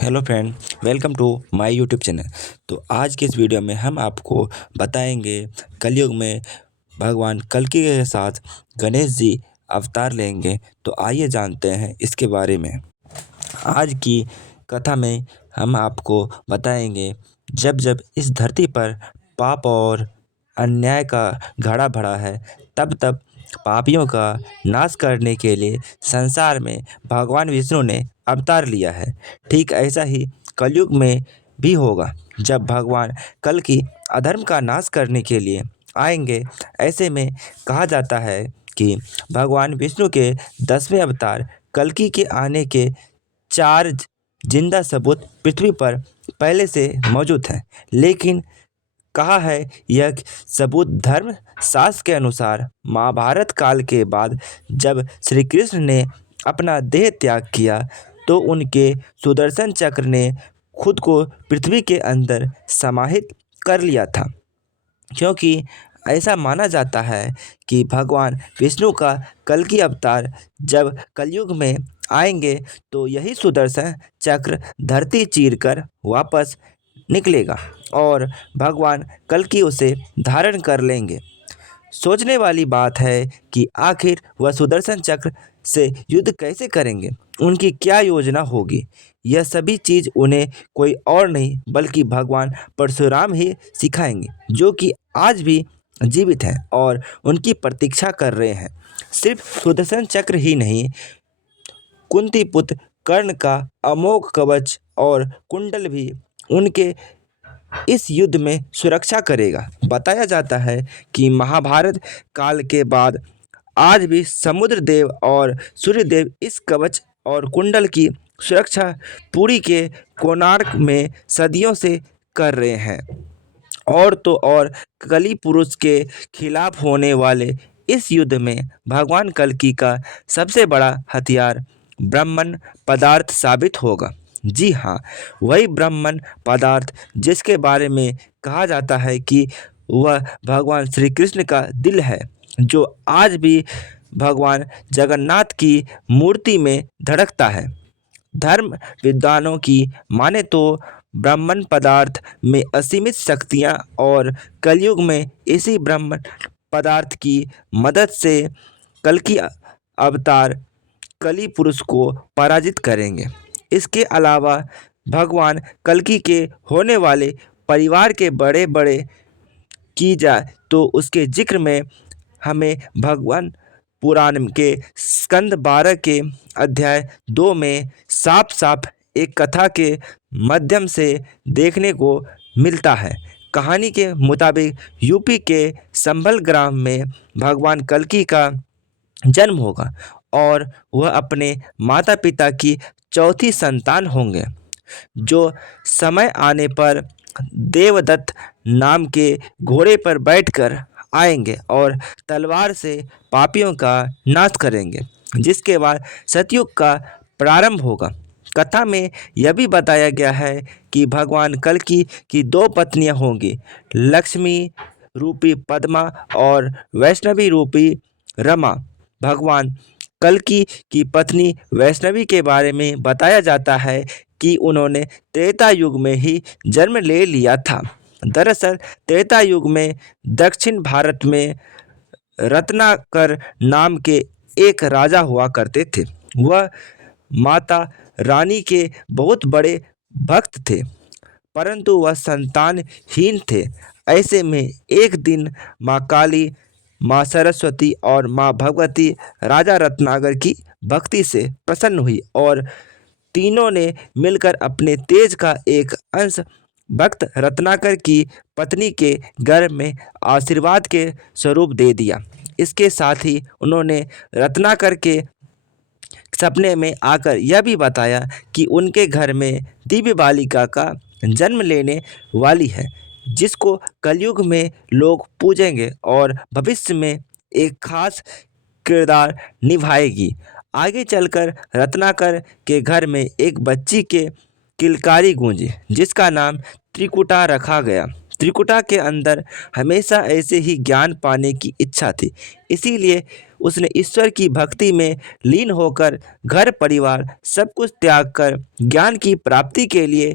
Hello friend, welcome to my YouTube channel. तो आज के इस वीडियो में हम आपको बताएंगे कलयुग में भगवान कल्कि के साथ गणेश जी अवतार लेंगे। तो आइए जानते हैं इसके बारे में। आज की कथा में हम आपको बताएंगे जब जब इस धरती पर पाप और अन्याय का घड़ा भरा है, तब तब पापियों का नाश करने के लिए संसार में भगवान विष्णु ने अवतार लिया है। ठीक ऐसा ही कलयुग में भी होगा, जब भगवान कल्कि अधर्म का नाश करने के लिए आएंगे। ऐसे में कहा जाता है कि भगवान विष्णु के 10वें अवतार कल्कि के आने के 4 जिंदा सबूत पृथ्वी पर पहले से मौजूद हैं, लेकिन कहा है यह सबूत धर्म शास्त्र के अनुसार महाभारत काल के बाद जब श्री कृष्ण ने अपना देह त्याग किया, तो उनके सुदर्शन चक्र ने खुद को पृथ्वी के अंदर समाहित कर लिया था। क्योंकि ऐसा माना जाता है कि भगवान विष्णु का कल्कि अवतार जब कलयुग में आएंगे, तो यही सुदर्शन चक्र धरती चीरकर वापस निकलेगा और भगवान कल्कि उसे धारण कर लेंगे। सोचने वाली बात है कि आखिर वह सुदर्शन चक्र से युद्ध कैसे करेंगे, उनकी क्या योजना होगी। यह सभी चीज़ उन्हें कोई और नहीं बल्कि भगवान परशुराम ही सिखाएंगे, जो कि आज भी जीवित हैं और उनकी प्रतीक्षा कर रहे हैं। सिर्फ सुदर्शन चक्र ही नहीं, कुंती पुत्र कर्ण का अमोघ कवच और कुंडल भी उनके इस युद्ध में सुरक्षा करेगा। बताया जाता है कि महाभारत काल के बाद आज भी समुद्र देव और सूर्य देव इस कवच और कुंडल की सुरक्षा पुरी के कोणार्क में सदियों से कर रहे हैं। और तो और कली पुरुष के खिलाफ होने वाले इस युद्ध में भगवान कल्कि का सबसे बड़ा हथियार ब्रह्मन पदार्थ साबित होगा। जी हाँ, वही ब्रह्मन पदार्थ जिसके बारे में कहा जाता है कि वह भगवान श्री कृष्ण का दिल है, जो आज भी भगवान जगन्नाथ की मूर्ति में धड़कता है। धर्म विद्वानों की माने तो ब्रह्मन पदार्थ में असीमित शक्तियाँ और कलयुग में इसी ब्रह्मन पदार्थ की मदद से कल्कि अवतार कली पुरुष को पराजित करेंगे। इसके अलावा भगवान कल्कि के होने वाले परिवार के बड़े बड़े की जाए तो उसके जिक्र में हमें भगवान पुराण के स्कंद 12 के अध्याय 2 में साफ साफ एक कथा के माध्यम से देखने को मिलता है। कहानी के मुताबिक यूपी के संभल ग्राम में भगवान कल्कि का जन्म होगा और वह अपने माता पिता की चौथी संतान होंगे, जो समय आने पर देवदत्त नाम के घोड़े पर बैठकर आएंगे और तलवार से पापियों का नाश करेंगे, जिसके बाद सतयुग का प्रारंभ होगा। कथा में यह भी बताया गया है कि भगवान कल्कि की 2 पत्नियां होंगी, लक्ष्मी रूपी पद्मा और वैष्णवी रूपी रमा। भगवान कल्कि की पत्नी वैष्णवी के बारे में बताया जाता है कि उन्होंने त्रेता युग में ही जन्म ले लिया था। दरअसल त्रेता युग में दक्षिण भारत में रत्नाकर नाम के एक राजा हुआ करते थे। वह माता रानी के बहुत बड़े भक्त थे, परंतु वह संतानहीन थे। ऐसे में एक दिन माँ काली, माँ सरस्वती और माँ भगवती राजा रत्नाकर की भक्ति से प्रसन्न हुई और तीनों ने मिलकर अपने तेज का एक अंश भक्त रत्नाकर की पत्नी के गर्भ में आशीर्वाद के स्वरूप दे दिया। इसके साथ ही उन्होंने रत्नाकर के सपने में आकर यह भी बताया कि उनके घर में दिव्य बालिका का जन्म लेने वाली है, जिसको कलयुग में लोग पूजेंगे और भविष्य में एक खास किरदार निभाएगी। आगे चलकर रत्नाकर के घर में एक बच्ची के किलकारी गूंजी, जिसका नाम त्रिकुटा रखा गया। त्रिकुटा के अंदर हमेशा ऐसे ही ज्ञान पाने की इच्छा थी, इसीलिए उसने ईश्वर की भक्ति में लीन होकर घर परिवार सब कुछ त्याग कर ज्ञान की प्राप्ति के लिए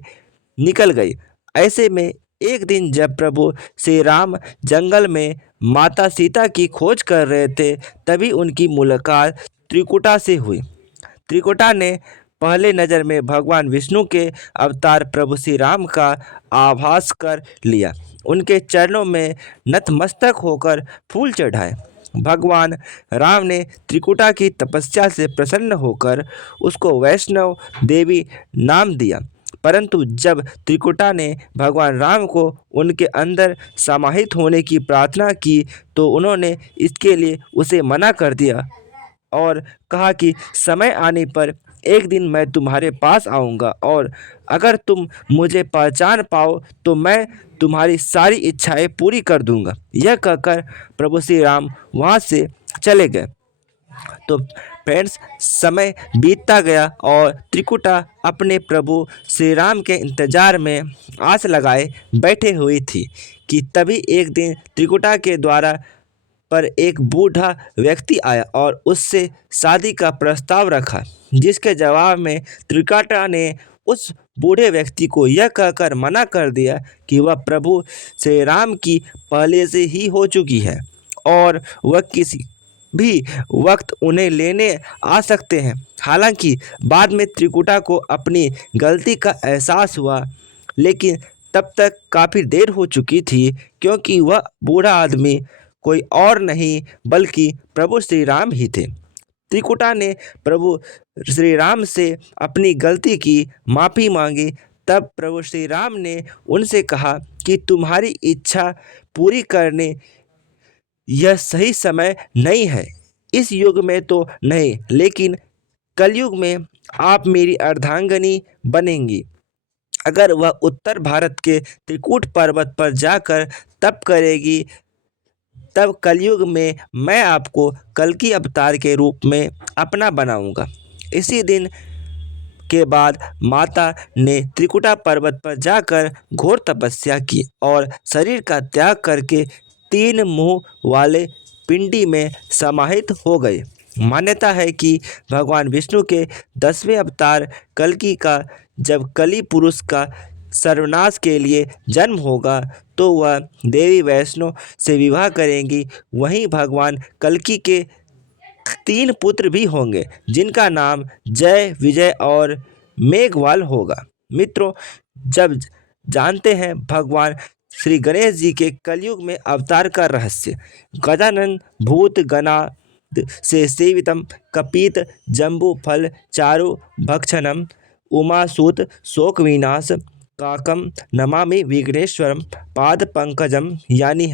निकल गई। ऐसे में एक दिन जब प्रभु श्री राम जंगल में माता सीता की खोज कर रहे थे, तभी उनकी मुलाकात त्रिकुटा से हुई। त्रिकुटा ने पहले नज़र में भगवान विष्णु के अवतार प्रभु श्री राम का आभास कर लिया। उनके चरणों में नतमस्तक होकर फूल चढ़ाए। भगवान राम ने त्रिकुटा की तपस्या से प्रसन्न होकर उसको वैष्णव देवी नाम दिया। परंतु जब त्रिकुटा ने भगवान राम को उनके अंदर समाहित होने की प्रार्थना की, तो उन्होंने इसके लिए उसे मना कर दिया और कहा कि समय आने पर एक दिन मैं तुम्हारे पास आऊँगा और अगर तुम मुझे पहचान पाओ तो मैं तुम्हारी सारी इच्छाएं पूरी कर दूंगा। यह कहकर प्रभु श्री राम वहाँ से चले गए। तो फ्रेंड्स, समय बीतता गया और त्रिकुटा अपने प्रभु श्री राम के इंतजार में आस लगाए बैठे हुई थी कि तभी एक दिन त्रिकुटा के द्वारा पर एक बूढ़ा व्यक्ति आया और उससे शादी का प्रस्ताव रखा, जिसके जवाब में त्रिकुटा ने उस बूढ़े व्यक्ति को यह कहकर मना कर दिया कि वह प्रभु श्री राम की पहले से ही हो चुकी है और वह किसी भी वक्त उन्हें लेने आ सकते हैं। हालांकि बाद में त्रिकुटा को अपनी गलती का एहसास हुआ, लेकिन तब तक काफ़ी देर हो चुकी थी, क्योंकि वह बूढ़ा आदमी कोई और नहीं बल्कि प्रभु श्री राम ही थे। त्रिकुटा ने प्रभु श्री राम से अपनी गलती की माफ़ी मांगी। तब प्रभु श्री राम ने उनसे कहा कि तुम्हारी इच्छा पूरी करने यह सही समय नहीं है, इस युग में तो नहीं, लेकिन कलयुग में आप मेरी अर्धांगिनी बनेंगी। अगर वह उत्तर भारत के त्रिकूट पर्वत पर जाकर तप करेगी, तब कलयुग में मैं आपको कल्कि अवतार के रूप में अपना बनाऊंगा। इसी दिन के बाद माता ने त्रिकुटा पर्वत पर जाकर घोर तपस्या की और शरीर का त्याग करके 3 मुंह वाले पिंडी में समाहित हो गए। मान्यता है कि भगवान विष्णु के 10वें अवतार कल्कि का जब कली पुरुष का सर्वनाश के लिए जन्म होगा, तो वह देवी वैष्णो से विवाह करेंगी। वहीं भगवान कल्कि के 3 पुत्र भी होंगे, जिनका नाम जय, विजय और मेघवाल होगा। मित्रों, जब जानते हैं भगवान श्री गणेश जी के कलयुग में अवतार का रहस्य। गजानन भूत गणाद से सेवितम कपित जम्बू फल चारु भक्षणम उमासुत शोक विनाश काकम नमामि विघ्नेश्वरम पाद पंकजम, यानी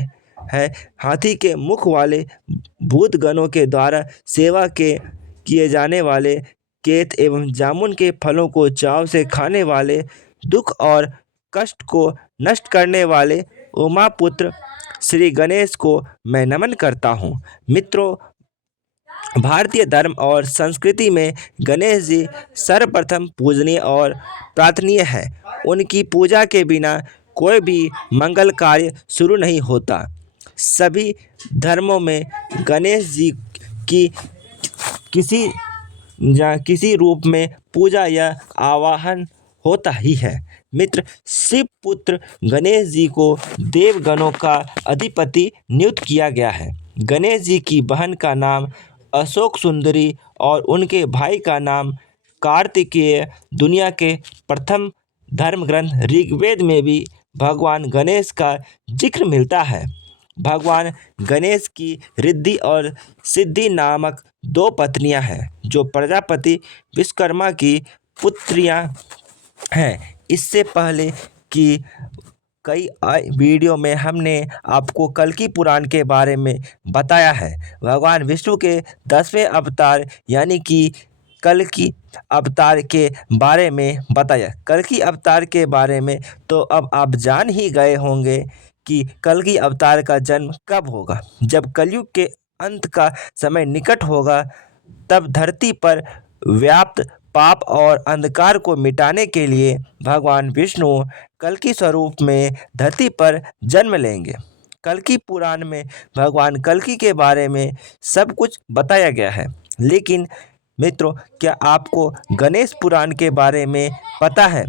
है हाथी के मुख वाले भूत गणों के द्वारा सेवा के किए जाने वाले, केत एवं जामुन के फलों को चाव से खाने वाले, दुख और कष्ट को नष्ट करने वाले उमापुत्र श्री गणेश को मैं नमन करता हूँ। मित्रों, भारतीय धर्म और संस्कृति में गणेश जी सर्वप्रथम पूजनीय और प्रार्थनीय है। उनकी पूजा के बिना कोई भी मंगल कार्य शुरू नहीं होता। सभी धर्मों में गणेश जी की किसी रूप में पूजा या आवाहन होता ही है। मित्र, शिव पुत्र गणेश जी को देवगणों का अधिपति नियुक्त किया गया है। गणेश जी की बहन का नाम अशोक सुंदरी और उनके भाई का नाम कार्तिकेय। दुनिया के प्रथम धर्म ग्रंथ ऋग्वेद में भी भगवान गणेश का जिक्र मिलता है। भगवान गणेश की रिद्धि और सिद्धि नामक 2 पत्नियां हैं, जो प्रजापति विश्वकर्मा की पुत्रियां हैं। इससे पहले कि कई वीडियो में हमने आपको कल्कि पुराण के बारे में बताया है। भगवान विष्णु के 10वें अवतार यानी कि कल्कि अवतार के बारे में बताया। कल्कि अवतार के बारे में तो अब आप जान ही गए होंगे कि कल्कि अवतार का जन्म कब होगा। जब कलयुग के अंत का समय निकट होगा, तब धरती पर व्याप्त पाप और अंधकार को मिटाने के लिए भगवान विष्णु कल्कि स्वरूप में धरती पर जन्म लेंगे। कल्कि पुराण में भगवान कल्कि के बारे में सब कुछ बताया गया है। लेकिन मित्रों, क्या आपको गणेश पुराण के बारे में पता है?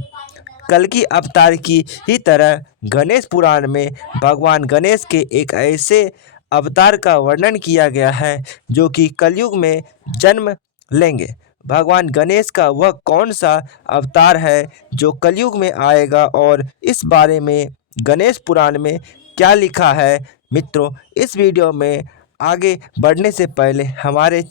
कल्कि अवतार की ही तरह गणेश पुराण में भगवान गणेश के एक ऐसे अवतार का वर्णन किया गया है जो कि कलयुग में जन्म लेंगे। भगवान गणेश का वह कौन सा अवतार है जो कलयुग में आएगा और इस बारे में गणेश पुराण में क्या लिखा है? मित्रों, इस वीडियो में आगे बढ़ने से पहले हमारे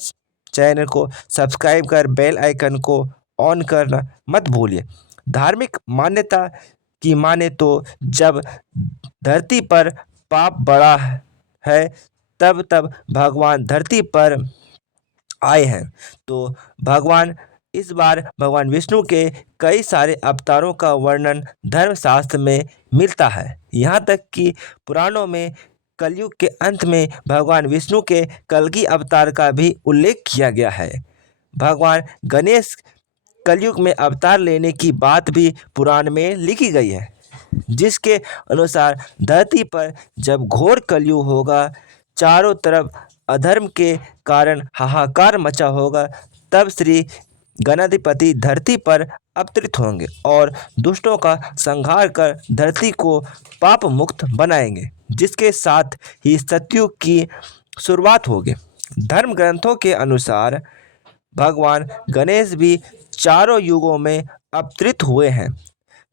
चैनल को सब्सक्राइब कर बेल आइकन को ऑन करना मत भूलिए। धार्मिक मान्यता की माने तो जब धरती पर पाप बड़ा है तब भगवान धरती पर आए हैं। तो इस बार भगवान विष्णु के कई सारे अवतारों का वर्णन धर्मशास्त्र में मिलता है। यहाँ तक कि पुराणों में कलयुग के अंत में भगवान विष्णु के कल्कि अवतार का भी उल्लेख किया गया है। भगवान गणेश कलयुग में अवतार लेने की बात भी पुराण में लिखी गई है, जिसके अनुसार धरती पर जब घोर कलयुग होगा, चारों तरफ अधर्म के कारण हाहाकार मचा होगा, तब श्री गणाधिपति धरती पर अवतरित होंगे और दुष्टों का संहार कर धरती को पाप मुक्त बनाएंगे, जिसके साथ ही सतयुग की शुरुआत होगी। धर्म ग्रंथों के अनुसार भगवान गणेश भी चारों युगों में अवतरित हुए हैं।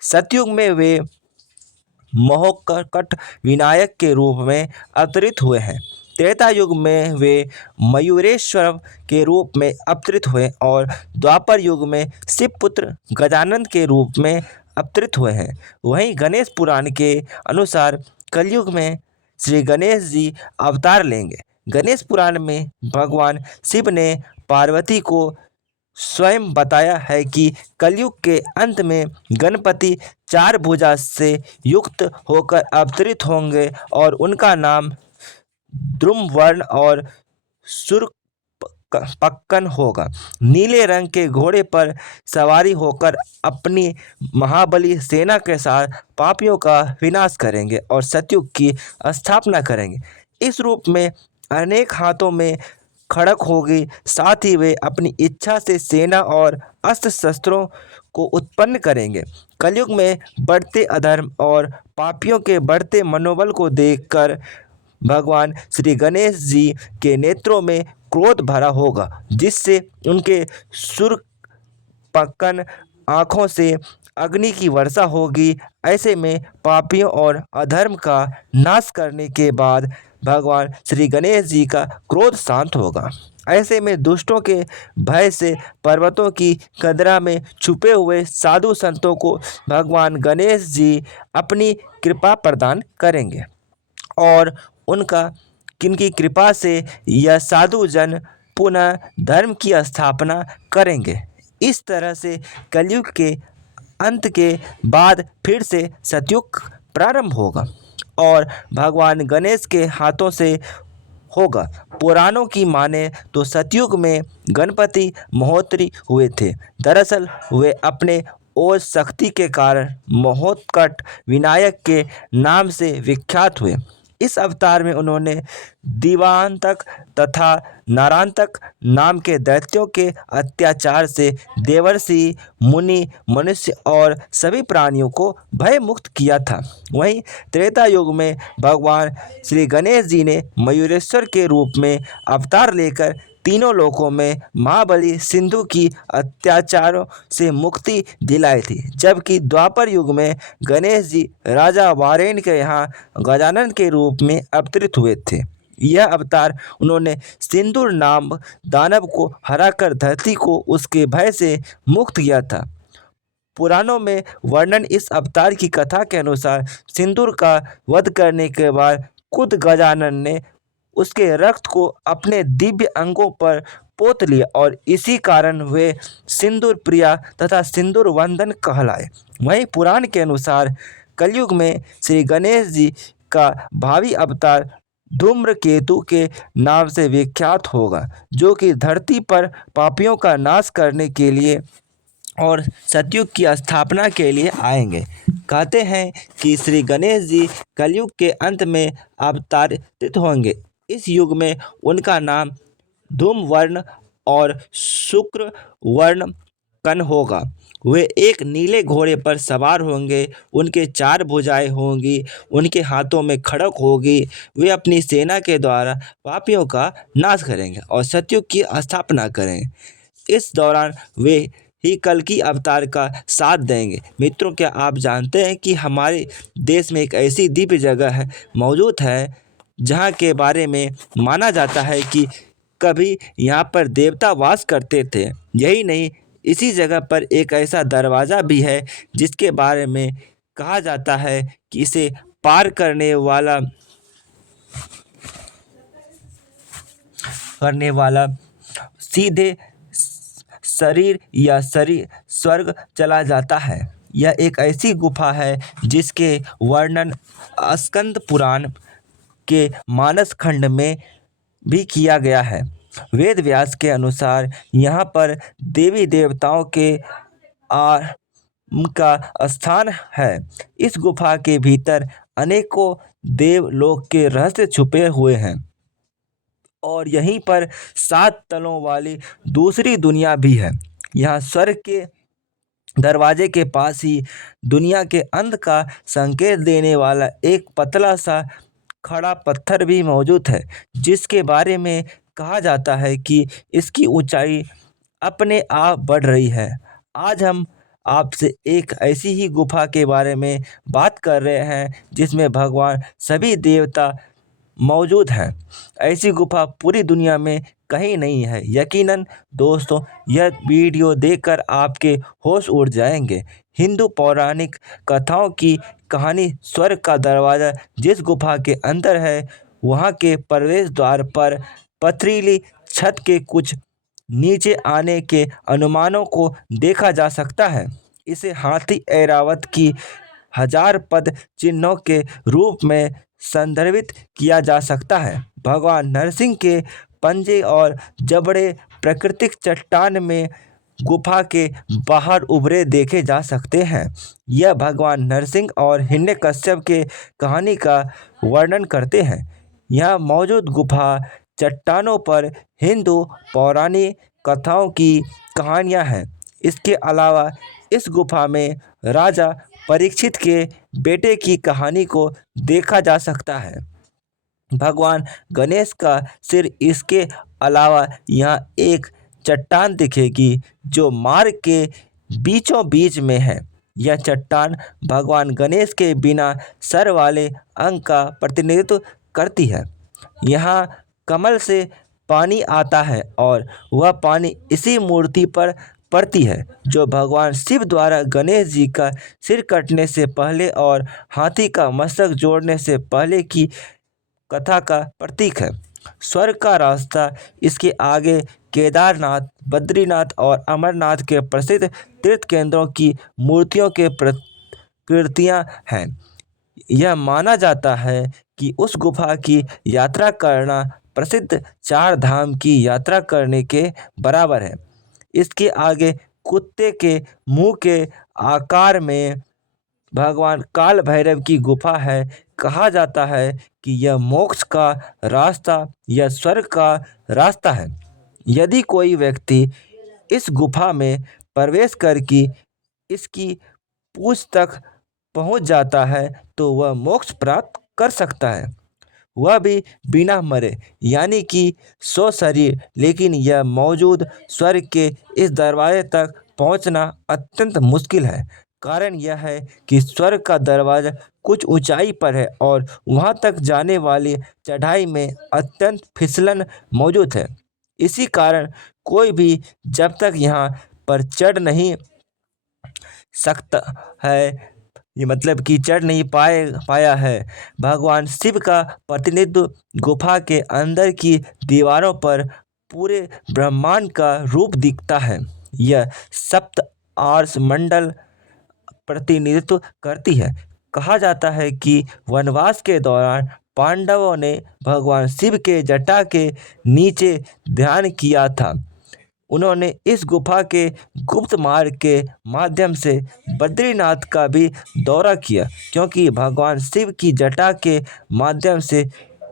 सतयुग में वे महोत्कट विनायक के रूप में अवतरित हुए हैं। त्रेता युग में वे मयूरेश्वर के रूप में अवतरित हुए और द्वापर युग में शिवपुत्र गजानन के रूप में अवतरित हुए हैं। वहीं गणेश पुराण के अनुसार कलयुग में श्री गणेश जी अवतार लेंगे। गणेश पुराण में भगवान शिव ने पार्वती को स्वयं बताया है कि कलयुग के अंत में गणपति चार भुजा से युक्त होकर अवतरित होंगे और उनका नाम द्रुमवर्ण और शूर्पकर्ण होगा। नीले रंग के घोड़े पर सवारी होकर अपनी महाबली सेना के साथ पापियों का विनाश करेंगे और सतयुग की स्थापना करेंगे। इस रूप में अनेक हाथों में खड़क होगी, साथ ही वे अपनी इच्छा से सेना और अस्त्र शस्त्रों को उत्पन्न करेंगे। कलयुग में बढ़ते अधर्म और पापियों के बढ़ते मनोबल को देखकर भगवान श्री गणेश जी के नेत्रों में क्रोध भरा होगा, जिससे उनके शूर्पकर्ण आँखों से अग्नि की वर्षा होगी। ऐसे में पापियों और अधर्म का नाश करने के बाद भगवान श्री गणेश जी का क्रोध शांत होगा। ऐसे में दुष्टों के भय से पर्वतों की कदरा में छुपे हुए साधु संतों को भगवान गणेश जी अपनी कृपा प्रदान करेंगे और किनकी कृपा से यह साधु जन पुनः धर्म की स्थापना करेंगे। इस तरह से कलयुग के अंत के बाद फिर से सतयुग प्रारंभ होगा और भगवान गणेश के हाथों से होगा। पुराणों की माने तो सतयुग में गणपति महोत्तरी हुए थे। दरअसल वे अपने ओज शक्ति के कारण महोत्कट विनायक के नाम से विख्यात हुए। इस अवतार में उन्होंने दिवांतक तथा नारांतक नाम के दैत्यों के अत्याचार से देवर्षि, मुनि, मनुष्य और सभी प्राणियों को भय मुक्त किया था। वहीं त्रेता युग में भगवान श्री गणेश जी ने मयूरेश्वर के रूप में अवतार लेकर तीनों लोकों में महाबली सिंधु की अत्याचारों से मुक्ति दिलाई थी, जबकि द्वापर युग में गणेश जी राजा वारेन के यहाँ गजानन के रूप में अवतरित हुए थे। यह अवतार उन्होंने सिंदूर नाम दानव को हराकर धरती को उसके भय से मुक्त किया था। पुराणों में वर्णन इस अवतार की कथा के अनुसार सिंदूर का वध करने के बाद खुद गजानन ने उसके रक्त को अपने दिव्य अंगों पर पोत लिया और इसी कारण वे सिंदूर प्रिया तथा सिंदूर वंदन कहलाए। वहीं पुराण के अनुसार कलयुग में श्री गणेश जी का भावी अवतार धूम्रकेतु के नाम से विख्यात होगा, जो कि धरती पर पापियों का नाश करने के लिए और सतयुग की स्थापना के लिए आएंगे। कहते हैं कि श्री गणेश जी कलयुग के अंत में अवतरित होंगे। इस युग में उनका नाम धूम वर्ण और शुक्र वर्ण कन होगा। वे एक नीले घोड़े पर सवार होंगे, उनके 4 भुजाएं होंगी, उनके हाथों में खड़ग होगी। वे अपनी सेना के द्वारा पापियों का नाश करेंगे और सत्युग की स्थापना करेंगे। इस दौरान वे ही कल्कि अवतार का साथ देंगे। मित्रों, क्या आप जानते हैं कि हमारे देश में एक ऐसी दिव्य जगह है मौजूद है जहाँ के बारे में माना जाता है कि कभी यहाँ पर देवता वास करते थे। यही नहीं, इसी जगह पर एक ऐसा दरवाज़ा भी है जिसके बारे में कहा जाता है कि इसे पार करने वाला सीधे शरीर या स्वर्ग चला जाता है। यह एक ऐसी गुफा है जिसके वर्णन स्कंद पुराण के मानस खंड में भी किया गया है। वेद व्यास के अनुसार यहाँ पर देवी देवताओं के का स्थान है। इस गुफा के भीतर अनेकों देवलोक के रहस्य छुपे हुए हैं और यहीं पर 7 तलों वाली दूसरी दुनिया भी है। यहाँ स्वर्ग के दरवाजे के पास ही दुनिया के अंत का संकेत देने वाला एक पतला सा खड़ा पत्थर भी मौजूद है, जिसके बारे में कहा जाता है कि इसकी ऊंचाई अपने आप बढ़ रही है। आज हम आपसे एक ऐसी ही गुफा के बारे में बात कर रहे हैं जिसमें भगवान सभी देवता मौजूद हैं। ऐसी गुफा पूरी दुनिया में कहीं नहीं है। यकीनन दोस्तों, यह वीडियो देखकर आपके होश उड़ जाएंगे। हिंदू पौराणिक कथाओं की कहानी स्वर्ग का दरवाज़ा जिस गुफा के अंदर है, वहाँ के प्रवेश द्वार पर पथरीली छत के कुछ नीचे आने के अनुमानों को देखा जा सकता है। इसे हाथी ऐरावत की 1000 पद चिन्हों के रूप में संदर्भित किया जा सकता है। भगवान नरसिंह के पंजे और जबड़े प्राकृतिक चट्टान में गुफा के बाहर उभरे देखे जा सकते हैं। यह भगवान नरसिंह और हिरण्यकश्यप के कहानी का वर्णन करते हैं। यहाँ मौजूद गुफा चट्टानों पर हिंदू पौराणिक कथाओं की कहानियाँ हैं। इसके अलावा इस गुफा में राजा परीक्षित के बेटे की कहानी को देखा जा सकता है। भगवान गणेश का सिर, इसके अलावा यहाँ एक चट्टान दिखेगी जो मार्ग के बीचों बीच में है। यह चट्टान भगवान गणेश के बिना सर वाले अंग का प्रतिनिधित्व करती है। यहाँ कमल से पानी आता है और वह पानी इसी मूर्ति पर पड़ती है जो भगवान शिव द्वारा गणेश जी का सिर कटने से पहले और हाथी का मस्तक जोड़ने से पहले की कथा का प्रतीक है। स्वर्ग का रास्ता, इसके आगे केदारनाथ, बद्रीनाथ और अमरनाथ के प्रसिद्ध तीर्थ केंद्रों की मूर्तियों के प्रतिकृतियां हैं। यह माना जाता है कि उस गुफा की यात्रा करना प्रसिद्ध 4 धाम की यात्रा करने के बराबर है। इसके आगे कुत्ते के मुंह के आकार में भगवान काल भैरव की गुफा है। कहा जाता है कि यह मोक्ष का रास्ता या स्वर्ग का रास्ता है। यदि कोई व्यक्ति इस गुफा में प्रवेश करके इसकी पूंछ तक पहुंच जाता है तो वह मोक्ष प्राप्त कर सकता है, वह भी बिना मरे, यानी कि 100 शरीर। लेकिन यह मौजूद स्वर्ग के इस दरवाजे तक पहुंचना अत्यंत मुश्किल है। कारण यह है कि स्वर्ग का दरवाज़ा कुछ ऊंचाई पर है और वहां तक जाने वाली चढ़ाई में अत्यंत फिसलन मौजूद है। इसी कारण कोई भी जब तक यहाँ पर चढ़ नहीं सकता है, ये मतलब कि चढ़ नहीं पाया है। भगवान शिव का प्रतिनिधित्व गुफा के अंदर की दीवारों पर पूरे ब्रह्मांड का रूप दिखता है। यह सप्त आर्ष मंडल प्रतिनिधित्व करती है। कहा जाता है कि वनवास के दौरान पांडवों ने भगवान शिव के जटा के नीचे ध्यान किया था। उन्होंने इस गुफा के गुप्त मार्ग के माध्यम से बद्रीनाथ का भी दौरा किया, क्योंकि भगवान शिव की जटा के माध्यम से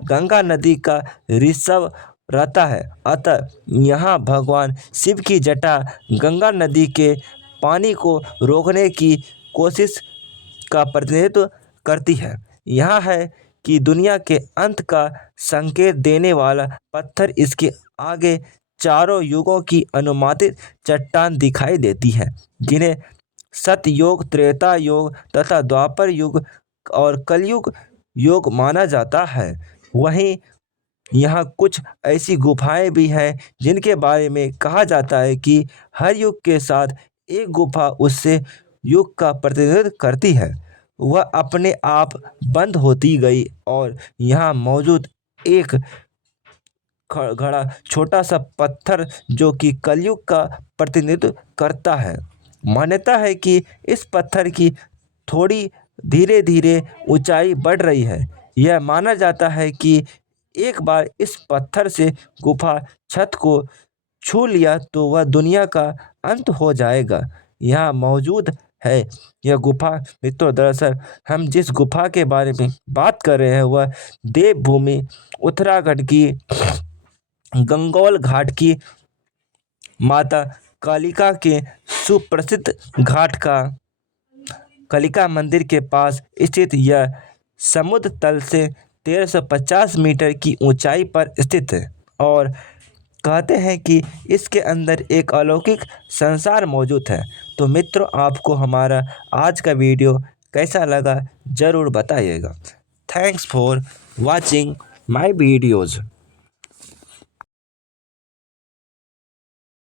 गंगा नदी का रिसव रहता है। अतः यहाँ भगवान शिव की जटा गंगा नदी के पानी को रोकने की कोशिश का प्रतिनिधित्व करती है। यह है कि दुनिया के अंत का संकेत देने वाला पत्थर इसके आगे चारों युगों की अनुमानित चट्टान दिखाई देती है, जिन्हें सतयुग, त्रेता युग तथा द्वापर युग और कलयुग युग माना जाता है। वहीं यहाँ कुछ ऐसी गुफाएं भी हैं जिनके बारे में कहा जाता है कि हर युग के साथ एक गुफा उससे युग का प्रतिनिधित्व करती है। वह अपने आप बंद होती गई और यहाँ मौजूद एक घड़ा छोटा सा पत्थर जो कि कलयुग का प्रतिनिधित्व करता है। मान्यता है कि इस पत्थर की थोड़ी धीरे धीरे ऊंचाई बढ़ रही है। यह माना जाता है कि एक बार इस पत्थर से गुफा छत को छू लिया तो वह दुनिया का अंत हो जाएगा। यहाँ मौजूद है यह गुफा। मित्रों, दरअसल हम जिस गुफा के बारे में बात कर रहे हैं वह देवभूमि उत्तराखंड की गंगौल घाट की माता कालिका के सुप्रसिद्ध घाट का कालिका मंदिर के पास स्थित यह समुद्र तल से 1350 मीटर की ऊंचाई पर स्थित है और कहते हैं कि इसके अंदर एक अलौकिक संसार मौजूद है। तो मित्रों, आपको हमारा आज का वीडियो कैसा लगा ज़रूर बताइएगा। Thanks for watching my videos.